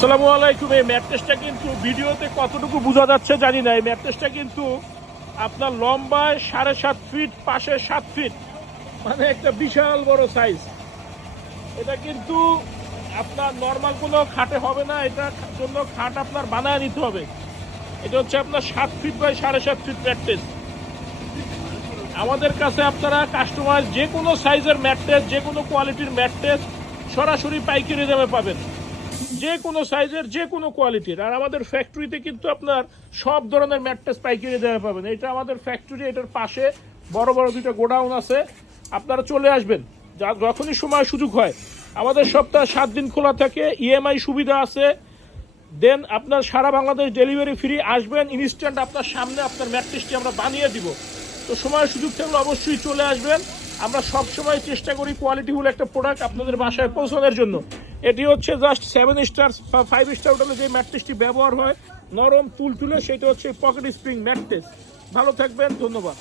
আসসালামু আলাইকুম। এই ম্যাট্রেসটা কিন্তু ভিডিওতে কতটুকু বোঝা যাচ্ছে জানি না। এই ম্যাট্রেসটা কিন্তু আপনার লম্বায় 7.5 ফিট, পাশে 7 ফিট, মানে একটা বিশাল বড় সাইজ। এটা কিন্তু আপনার নর্মাল কোনো খাটে হবে না, এটার জন্য খাট আপনার বানায় নিতে হবে। এটা হচ্ছে আপনার 7 ফিট বাই 7.5 ফিট ম্যাট্রেস। আমাদের কাছে আপনারা কাস্টমাইজ যে কোনো সাইজের ম্যাট্রেস, যে কোনো কোয়ালিটির ম্যাট্রেস সরাসরি পাইকারি দামে পাবেন, যে কোনো সাইজের, যে কোনো কোয়ালিটির। আর আমাদের ফ্যাক্টরিতে কিন্তু আপনার সব ধরনের ম্যাট্রেস পাইকারি দামে পাবেন। এটা আমাদের ফ্যাক্টরি, এটার পাশে বড় বড় দুটো গোডাউন আছে। আপনারা চলে আসবেন যখনই সময় সুযোগ হয়। আমাদের সপ্তাহে 7 দিন খোলা থাকে, ইএমআই সুবিধা আছে। দেন আপনার সারা বাংলাদেশ ডেলিভারি ফ্রি। আসবেন, ইনস্ট্যান্ট আপনার সামনে আপনার ম্যাট্রেসটি আমরা বানিয়ে দিব। তো সময় সুযোগ থাকলে অবশ্যই চলে আসবেন। আমরা সব সময় চেষ্টা করি কোয়ালিটিফুল একটা প্রোডাক্ট আপনাদের বাসায় পৌঁছানোর জন্য। এটি হচ্ছে জাস্ট 7 স্টার বা 5 স্টার হোটেলে যে ম্যাট্রেসটি ব্যবহার হয়, নরম তুলতুলে, সেটা হচ্ছে পকেট স্প্রিং ম্যাট্রেস। ভালো থাকবেন, ধন্যবাদ।